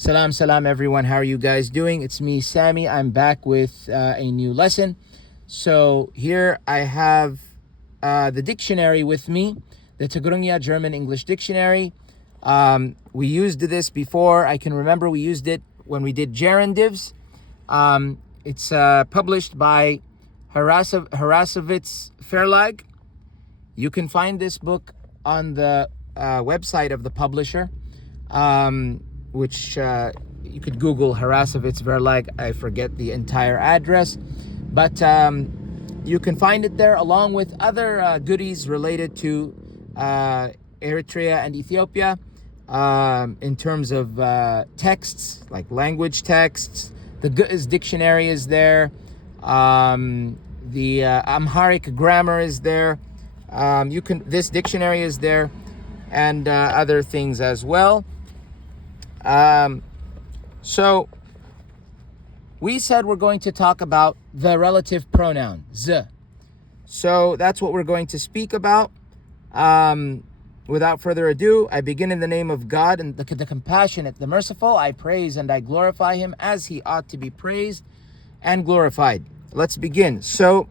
Salam, salam, everyone. How are you guys doing? It's me, Sammy. I'm back with a new lesson. So here I have the dictionary with me, the Tigrigna German-English dictionary. We used this before. I can remember we used it when we did gerundives. It's published by Harasowitz Verlag. You can find this book on the website of the publisher. Which you could Google Harasowitz Verlag. I forget the entire address, but you can find it there along with other goodies related to Eritrea and Ethiopia in terms of texts, like language texts. The Goethe dictionary is there. The Amharic grammar is there. This dictionary is there, and other things as well. So we said we're going to talk about the relative pronoun, z. So that's what we're going to speak about. Without further ado, I begin in the name of God, and the compassionate, the merciful. I praise and I glorify him as he ought to be praised and glorified. Let's begin. So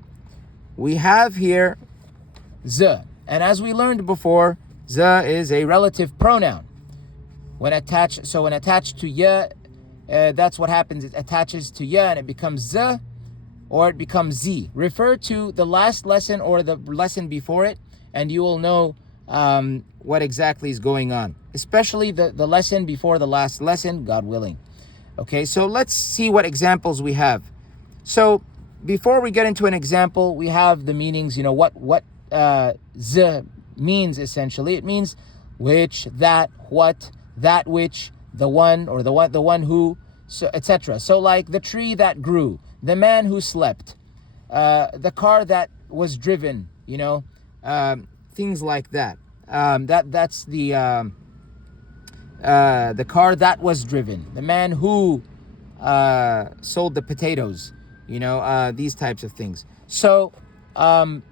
we have here z, and as we learned before, z is a relative pronoun. When attached to ya, that's what happens. It attaches to ya and it becomes z, or it becomes z. Refer to the last lesson or the lesson before it, and you will know what exactly is going on. Especially the lesson before the last lesson, God willing. Okay, so let's see what examples we have. So before we get into an example, we have the meanings. You know what z means essentially. It means which, that, what, that which, the one, or the one who, so, etc. So like the tree that grew, the man who slept, the car that was driven, things like that. That's the car that was driven, the man who sold the potatoes, these types of things. So zitaf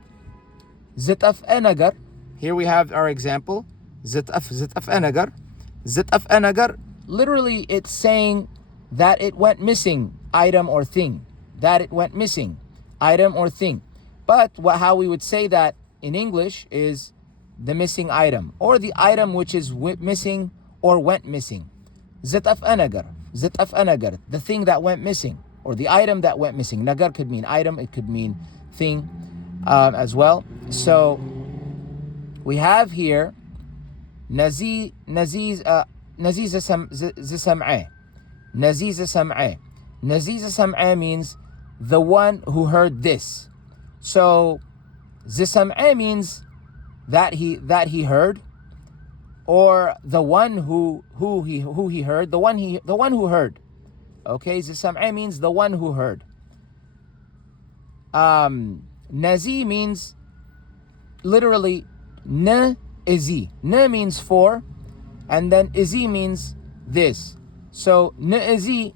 enagar, here we have our example. Zitaf enagar. Zitaf enagar, literally it's saying that it went missing, item or thing. That it went missing, item or thing. But how we would say that in English is the missing item, or the item which is missing or went missing. Zitaf enagar, the thing that went missing, or the item that went missing. Nagar could mean item, it could mean thing as well. So we have here Naziz sam'eh. Naziz sam'eh means the one who heard this. So sam'eh means that he heard, or the one who he heard, the one who heard. Okay, sam'eh means the one who heard. Nazi means literally izi. Ne means for, and then izi means this. So izi,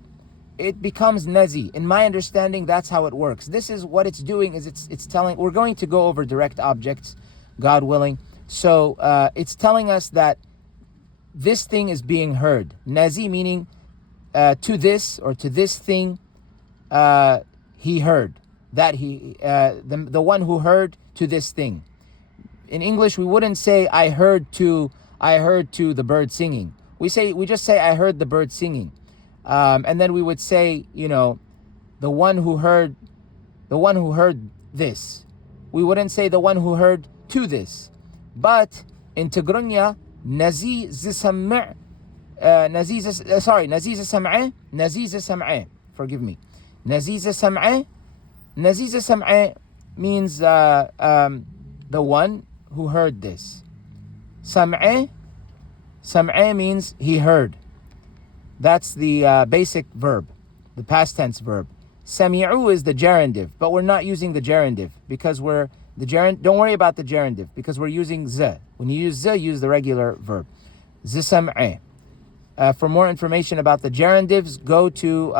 it becomes nazi. In my understanding, that's how it works. This is what it's doing, is it's telling, we're going to go over direct objects, God willing. So it's telling us that this thing is being heard. Nazi meaning to this, or to this thing, he heard. That the one who heard to this thing. In English, we wouldn't say I heard to the bird singing. We just say I heard the bird singing, and then we would say the one who heard this. We wouldn't say the one who heard to this. But in Tigrigna, naziz sam'eh. Forgive me. Naziz sam'eh means the one who heard this. Sam'eh means he heard. That's the basic verb, the past tense verb. Sami'u is the gerundive, but we're not using the gerundive because don't worry about the gerundive because we're using z. When you use z, use the regular verb. Z sam'eh. For more information about the gerundives, go to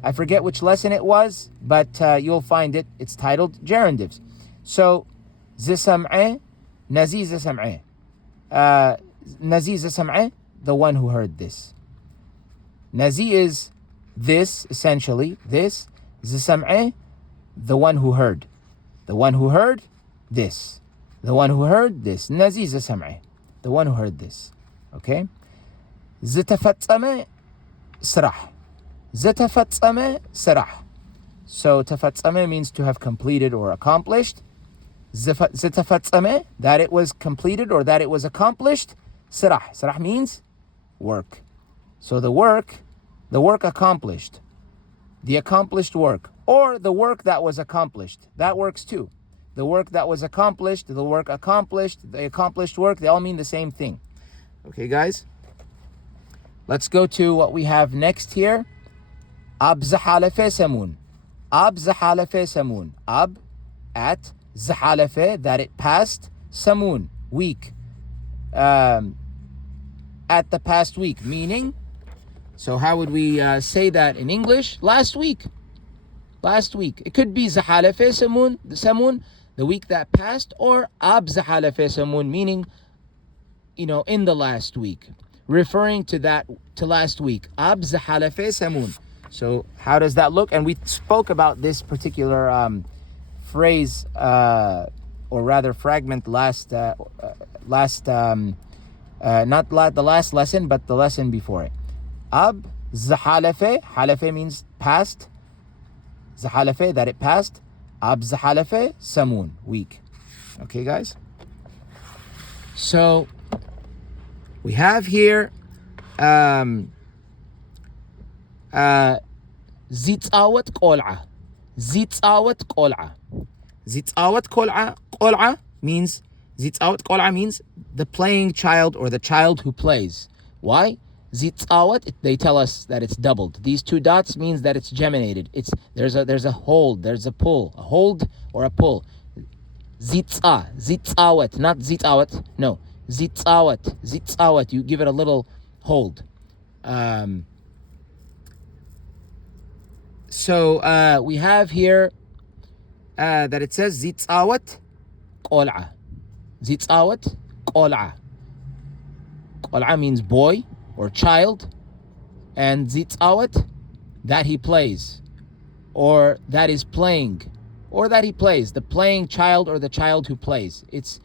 I forget which lesson it was, but you'll find it. It's titled gerundives. So zisam'eh, naziz sam'eh. Naziz sam'eh, the one who heard this. Nazi is this, essentially. This. Zisam'e, the one who heard. The one who heard this. The one who heard this. Nazi zisam'e, the one who heard this. Okay? Zitafatsame srah. Zitafatsame srah. So tafatsame means to have completed or accomplished. Zitafatsame, that it was completed or that it was accomplished. Srah. Srah means work. So the work accomplished. The accomplished work. Or the work that was accomplished. That works too. The work that was accomplished, the work accomplished, the accomplished work, they all mean the same thing. Okay, guys? Let's go to what we have next here. Ab zahalafe samun. Ab zahalafe samun. Ab, at, zahalafe, that it passed, samun, week. At the past week, meaning, so how would we say that in English? Last week. Last week. It could be zahalafe samun, the week that passed, or ab zahalafe samun, meaning, in the last week, referring to last week. Ab zahalafe samun. So how does that look? And we spoke about this particular phrase, or rather fragment not the last lesson, but the lesson before it. Ab zahalafe, halafe means past. Zahalafe, that it passed. Ab zahalafe samun, week. Okay, guys? So we have here zitzawat qol'a. Zitzawat qol'a. Zitzawat qol'a means, zitzawat qol'a means the playing child or the child who plays. Why? Zitzawat, they tell us that it's doubled. These two dots means that it's geminated. There's a hold, there's a pull, a hold or a pull. Zitzawat, not zitzawat, no. Zitzawat, you give it a little hold. So we have here that it says zitzawat qol'a. Zitzawat qol'a. Qol'a means boy or child, and zitzawat, that he plays, or that is playing, or that he plays, the playing child or the child who plays. It's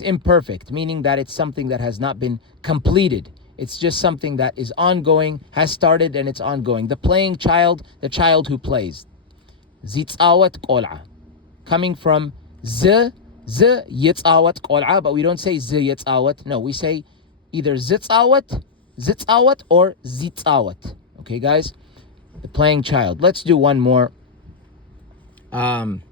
imperfect, meaning that it's something that has not been completed. It's just something that is ongoing, has started, and it's ongoing. The playing child, the child who plays. Zitzawat qol'a. Coming from z yitzawat qol'a, but we don't say z yitzawat. No, we say either zitzawat or zitzawat. Okay, guys? The playing child. Let's do one more. I'm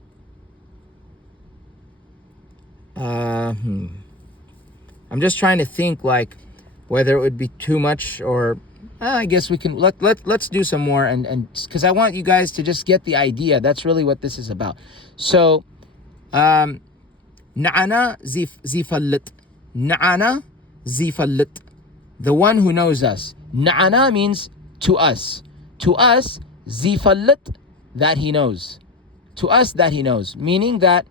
just trying to think like whether it would be too much or I guess we can let's do some more and because I want you guys to just get the idea. That's really what this is about. So na'ana zifallit. Na'ana zifallit. The one who knows us. Na'ana means to us. To us, zifallit, that he knows. To us, that he knows. Meaning that,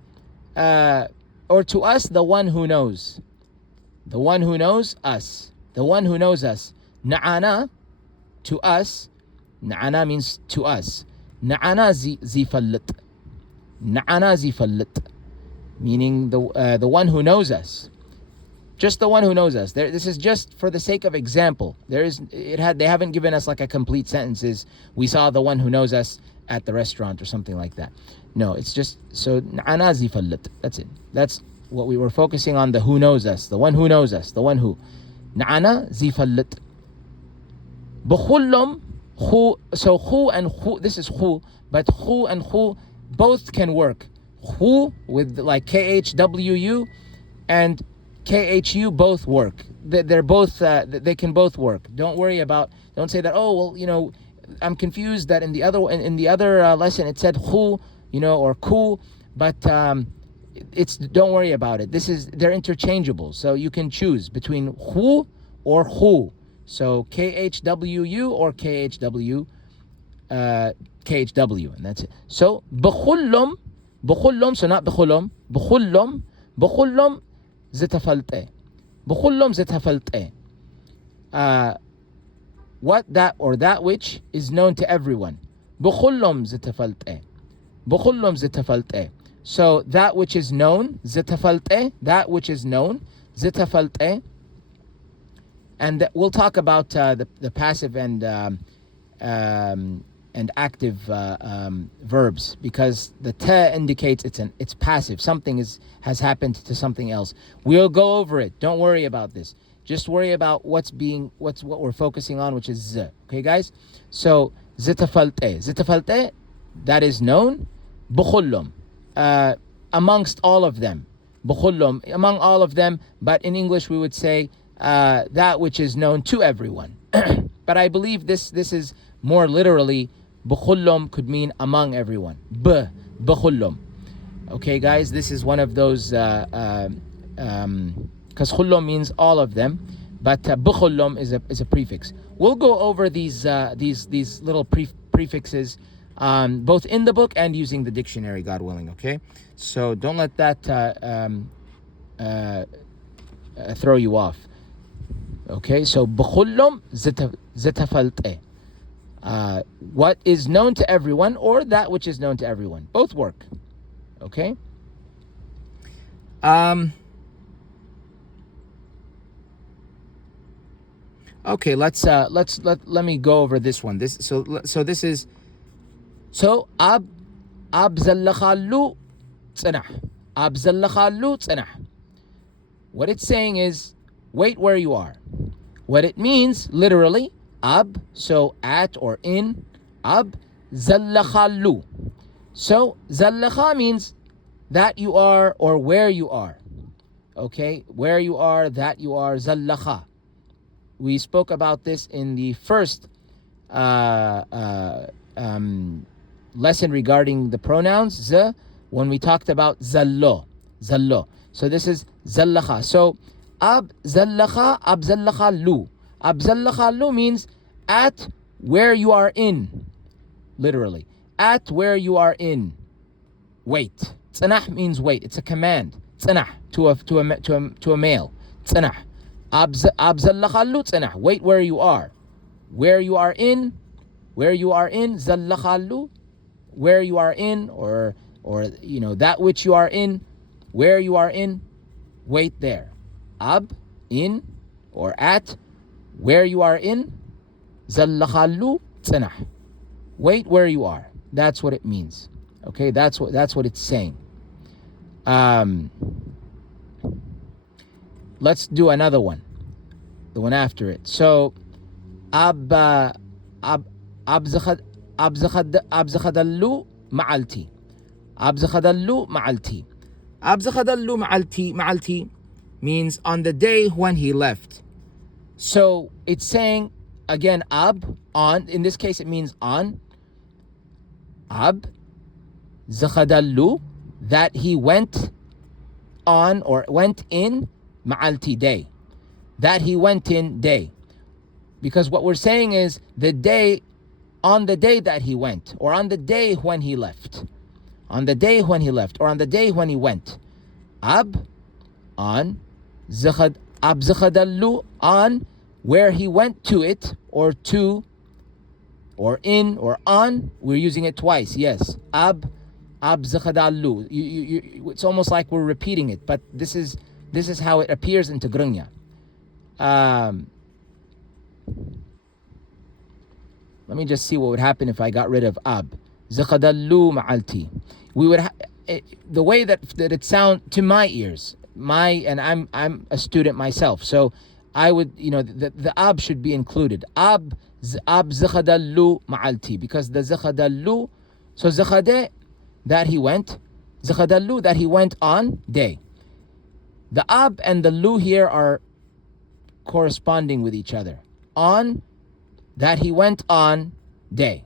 or to us, the one who knows. The one who knows us. The one who knows us. Na'ana, to us. Na'ana means to us. Na'ana zifallit. Na'ana zifallit. Meaning the one who knows us. Just the one who knows us. This is just for the sake of example. They haven't given us like a complete sentences. We saw the one who knows us at the restaurant or something like that. No, it's just so na'ana zifallit. That's it. That's what we were focusing on, the who knows us, the one who knows us, the one who. Na'ana zifallit. Bukhullum, khu, so khu and khu, this is khu, but khu and khu both can work. Khu with like KHWU and KHU both work. They're both, they can both work. Don't say that, oh, well, I'm confused that in the other lesson it said khu, or ku, but don't worry about it. They're interchangeable. So you can choose between khu or hu. So KHWU or KHW, KHW, and that's it. So bukhullum, so not bukhullum, bukhullum zitafalteh. Bukhullum zitafalteh. what that or that which is known to everyone. بخلهم زتفلت. بخلهم زتفلت. So that which is known, زتفلت, that which is known, زتفلت. And we'll talk about the passive and active verbs, because the te indicates it's passive. Something has happened to something else. We'll go over it. Don't worry about this. Just worry about what we're focusing on, which is z. Okay, guys? So zitafalte. Zitafalte, that is known. Bukhullum, amongst all of them. Bukhullum, among all of them. But in English we would say that which is known to everyone. But I believe this is more literally, bukhullum could mean among everyone. Bukhullum. Okay, guys, this is one of those, because khullum means all of them, but bukhullum is a prefix. We'll go over these little prefixes, both in the book and using the dictionary, God willing. Okay, so don't let that throw you off. Okay, so bukhullum zatafalte. What is known to everyone, or that which is known to everyone. Both work. Okay. Okay, let me go over this one. This is abzallakhallu tsanah. Abzallakhallu tsanah. What it's saying is, wait where you are. What it means literally, ab, so at or in, ab zallakhallu. So zallakha means that you are or where you are. Okay, where you are, that you are, zallakha. We spoke about this in the first lesson regarding the pronouns, z, when we talked about zallo. So this is zallakha. So ab zallakha, ab zallakhallu. Ab zallakhallu means at where you are in, literally. At where you are in. Wait. Tsanah means wait. It's a command. Tsanah to a male. Tsanah. Abzallakhallu tsanah. Wait where you are. Where you are in. Where you are in. Zallakhallu. Where you are in, or that which you are in. Where you are in. Wait there. Ab, in, or at. Where you are in. Zallakhallu tsanah. Wait where you are. That's what it means. Okay, that's what it's saying. Let's do another one, the one after it. So, abzakhadallu ma'alti. Abzakhadallu ma'alti. Abzakhadallu ma'alti means on the day when he left. So it's saying again, ab, on. In this case, it means on. Ab zakhadallu, that he went on or went in, ma'alti, day. That he went in, day. Because what we're saying is the day, on the day that he went, or on the day when he left. On the day when he left, or on the day when he went. Ab, on. Ab zakhadallu, on, where he went to it, or to, or in, or on. We're using it twice, yes. Ab zakhadallu. It's almost like we're repeating it, but this is how it appears in Tigrigna. Let me just see what would happen if I got rid of ab. Zakhadallu ma'alti. We would the way that it sounds to my ears. And I'm a student myself, so I would, the ab should be included. Ab zakhadallu ma'alti, because the zakhadallu, so zakhade, that he went, zakhadallu, that he went on, day. The ab and the lu here are corresponding with each other. On, that he went on, day.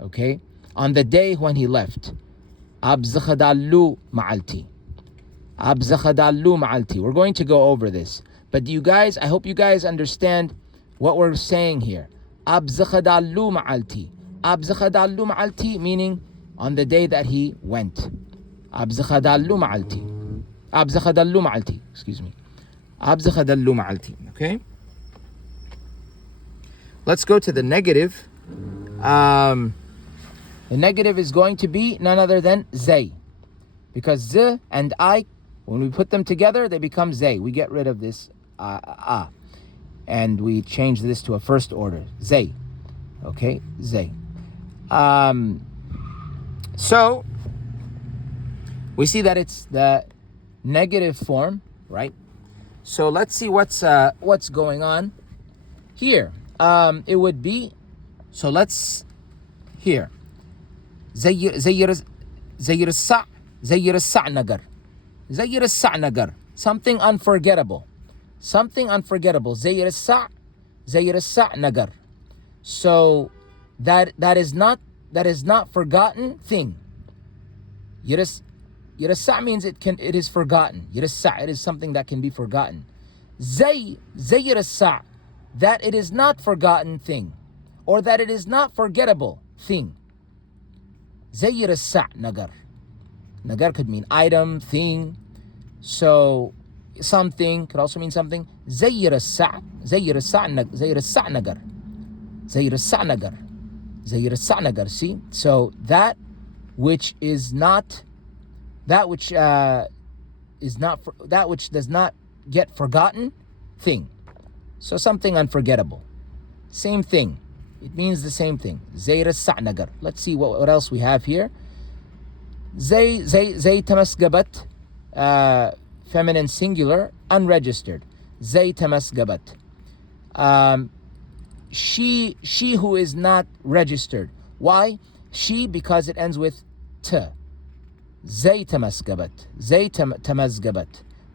Okay? On the day when he left. Ab zakhadallu ma'alti. Ab zakhadallu ma'alti. We're going to go over this. But I hope you guys understand what we're saying here. Ab zakhadallu ma'alti. Ab zakhadallu ma'alti, meaning on the day that he went. Ab zakhadallu ma'alti. Ab zakhadallu ma'alti. Excuse me. Ab zakhadallu ma'alti. Okay? Let's go to the negative. The negative is going to be none other than zay. Because z and I, when we put them together, they become zay. We get rid of this and we change this to a first order. Zay. Okay, zay. So we see that it's the negative form, right? So let's see what's going on here. It would be, so let's here. زي السع نجر. زي السع نجر. Something unforgettable. Something unforgettable. زي السع نجر. So that is not forgotten thing. Yirasa means it is forgotten. Yirasa, it is something that can be forgotten. Zay yirasa, that it is not forgotten thing, or that it is not forgettable thing. Zay yirasa nagar. Nagar could mean item, thing. So something could also mean something. Zay yirasa nagar. Zay yirasa nagar. See, so that which is not. That which does not get forgotten thing. So something unforgettable. Same thing. It means the same thing. Zayra sa'nagar. Let's see what else we have here. Zay tamasgabat, feminine singular, unregistered. Zay tamasgabat. She who is not registered. Why? She, because it ends with t. Zay tamazgabat,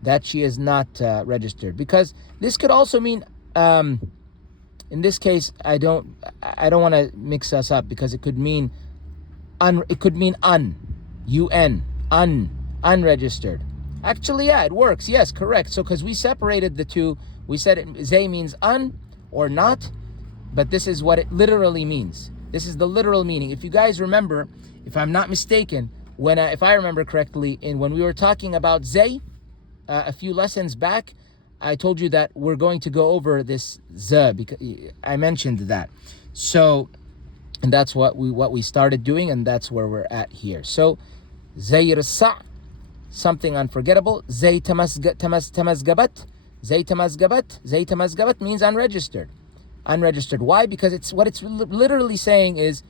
that she is not registered. Because this could also mean, in this case, I don't want to mix us up, because it could mean unregistered. Actually, yeah, it works. Yes, correct. So because we separated the two, we said zay means un or not, but this is what it literally means. This is the literal meaning. If you guys remember, if I'm not mistaken, if I remember correctly, when we were talking about zay a few lessons back, I told you that we're going to go over this z, because I mentioned that. So, and that's what we started doing, and that's where we're at here. So, zay rasa, something unforgettable. Zay tamazgabat. Zay tamazgabat means unregistered. Unregistered. Why? Because it's literally saying is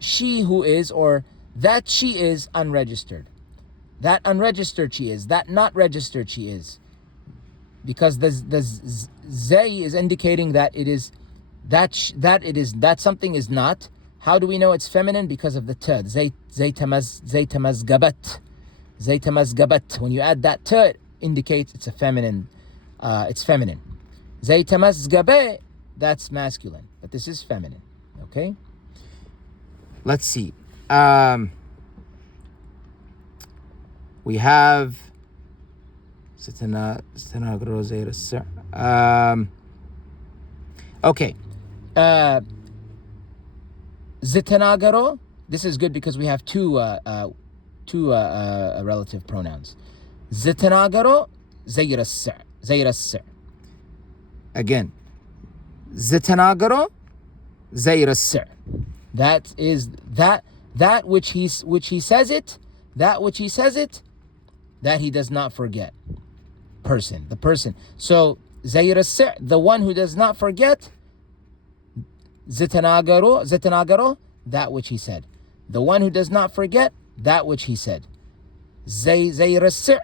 she who is, or that she is unregistered. That unregistered she is. That not registered she is. Because the zay is indicating that it is that something is not. How do we know it's feminine? Because of the t. Zay tamazgabat. Zay tamazgabat. When you add that t, it indicates it's a feminine. It's feminine. Zay tamazgabe, that's masculine, but this is feminine. Okay. Let's see. We have okay. Zitanagaro. This is good because we have two relative pronouns. Zitanagaro, zayras. Again, zitanagaro, zayras. That is that which he says it, that he does not forget. The person. So zayras, the one who does not forget. Zitanagaro, that which he said. The one who does not forget that which he said. Zayras,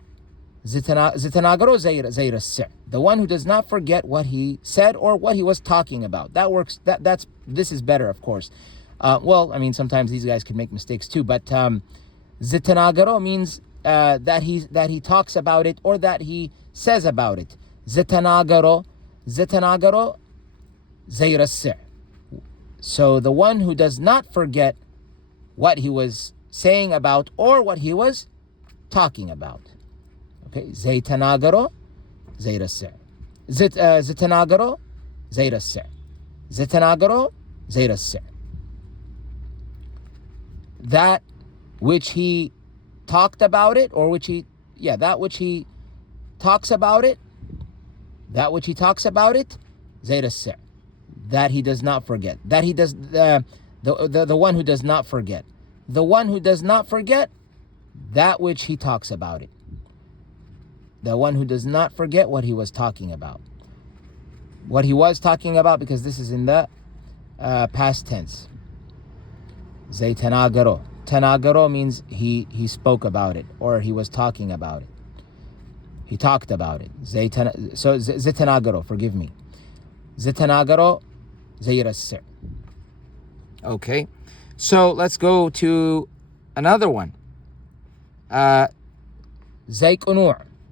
zitanagaro, zayras. The one who does not forget what he said or what he was talking about. That works. This is better, of course. Well, I mean, sometimes these guys can make mistakes too, but zitanagaro means that he talks about it or that he says about it. Zitanagaro, zayras. So the one who does not forget what he was saying about or what he was talking about. Okay, zitanagaro, zayras. Zitanagaro, zayras. Zitanagaro, zayras. That which he talked about it, or that which he talks about it, zayras. that he does not forget. That he does, the one who does not forget. The one who does not forget that which he talks about it. The one who does not forget what he was talking about. What he was talking about, because this is in the past tense. Zay tanagaro. Tanagaro means he spoke about it, or he was talking about it. He talked about it. So zitanagaro, forgive me. Zitanagaro, zayrasir. Okay, so let's go to another one. Zaykunur.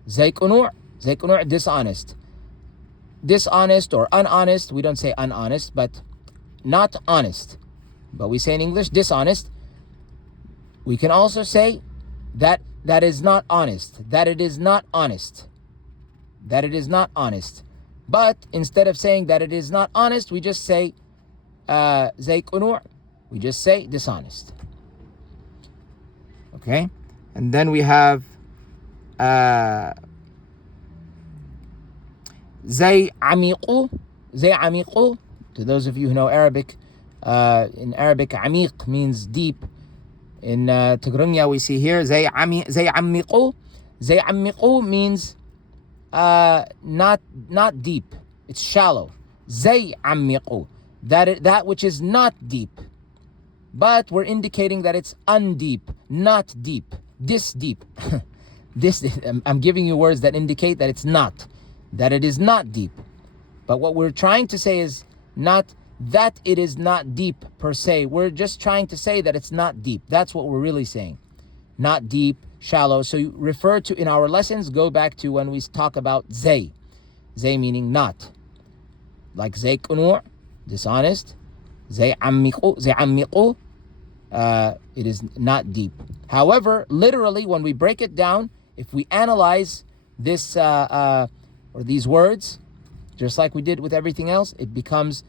Zaykunur. Zaykunur, dishonest. Dishonest or unhonest. We don't say unhonest, but not honest. But we say in English dishonest. We can also say that is not honest. That it is not honest. That it is not honest. But instead of saying that it is not honest, we just say zaykunur. We just say dishonest. Okay? And then we have zay amiqu. Zay amiqu. To those of you who know Arabic, in Arabic, amiq means deep. In Tigrigna, we see here zay amiqu. Zay amiqu means not deep. It's shallow. Zay amiqu. That which is not deep. But we're indicating that it's undeep, not deep. This deep. I'm giving you words that indicate that it's not. That it is not deep. But what we're trying to say is not that it is not deep per se. We're just trying to say that it's not deep. That's what we're really saying. Not deep, shallow. So you refer to, in our lessons, go back to when we talk about zay. Zay meaning not. Like zay kunur, dishonest. Zay ammiqu, it is not deep. However, literally, when we break it down, if we analyze this or these words, just like we did with everything else, it becomes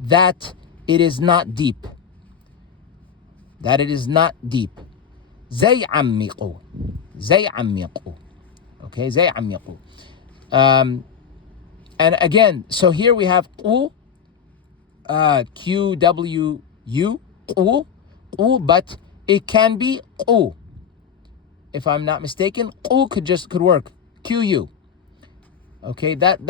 that it is not deep. That it is not deep. Zay ammiqu. Zay ammiqu. Okay, zay ammiqu. And again, so here we have qu, Q-W-U, qu, but it can be qu. If I'm not mistaken, qu could work. Q-U. Okay, that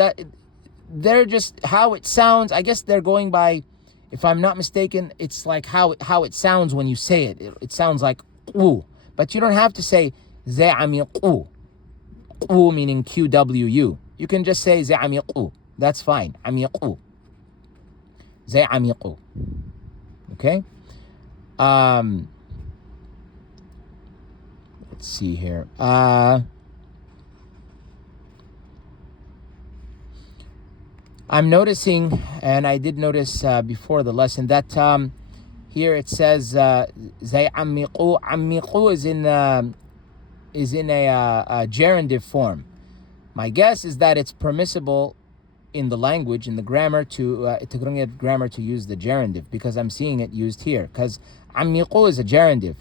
they're just how it sounds. I guess they're going by, if I'm not mistaken, it's like how it sounds when you say it. It sounds like qu, but you don't have to say za'amiqu. Qu meaning Q-W-U. You can just say za'amiqu. That's fine. Amiqu. Za'amiqu. Okay? Let's see here. I'm noticing, and I did notice before the lesson, that here it says zay ammiqu. Ammiqu is in a gerundive form. My guess is that it's permissible in the language, in the grammar, Tigrigna grammar, to use the gerundive, because I'm seeing it used here. Because ammiqu is a gerundive.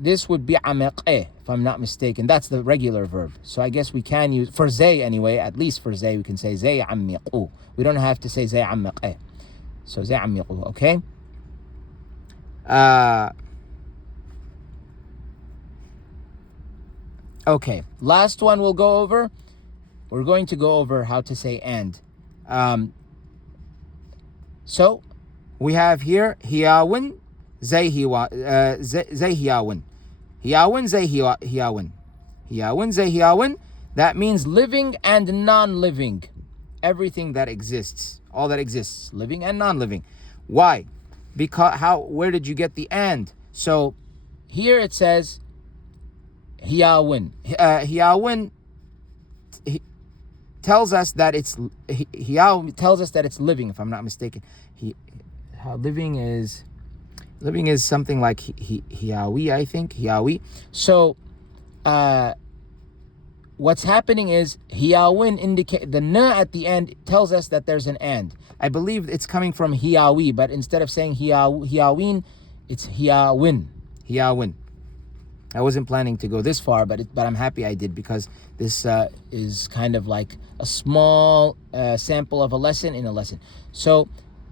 This would be amiqeh, if I'm not mistaken. That's the regular verb. So I guess we can use, for zay anyway, at least for zay, we can say zay ammiqu. We don't have to say zay amiqeh. So zay ammiqu, okay? Okay, last one we'll go over. We're going to go over how to say and. So we have here hiyawin, zay hiyawin. Hiyawin, zay hiyawin. Hiyawin, zay hiyawin. That means living and non-living. Everything that exists. All that exists. Living and non-living. Why? Because where did you get the and? So here it says hiyawin. Hiyawin tells us that it's tells us that it's living, if I'm not mistaken. Living is something like hiyawi, I think. Hiyawi. So what's happening is hiyawin indicate the na at the end tells us that there's an and. I believe it's coming from hiyawi, but instead of saying hiyawin, it's hiyawin. Hiyawin. I wasn't planning to go this far, but I'm happy I did, because this is kind of like a small sample of a lesson in a lesson. So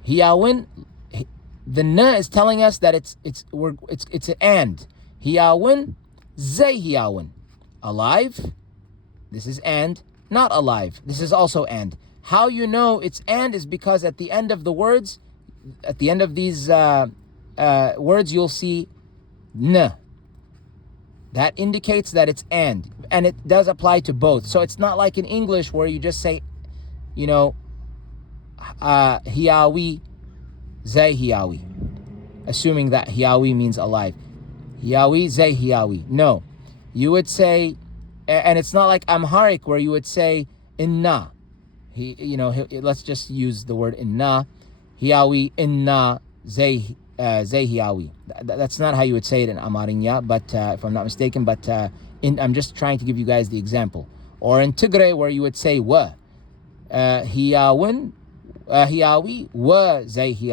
hiyawin, the na is telling us that it's an and. Hiyawin, zay hiyawin, alive. This is and, not alive. This is also and. How you know it's and is because at the end of the words, at the end of these words, you'll see na. That indicates that it's and it does apply to both. So it's not like in English where you just say, you know, hiyawi, zay hiyawi, assuming that hiyawi means alive. Hiyawi, zay hiyawi. No, you would say, and it's not like Amharic where you would say inna. Let's just use the word inna. Hiyawi inna zay hiyawi. That's not how you would say it in Amarinya, but if I'm not mistaken. But I'm just trying to give you guys the example. Or in Tigray where you would say wa. Hiyawin, hiyawi wa zay hiyawi.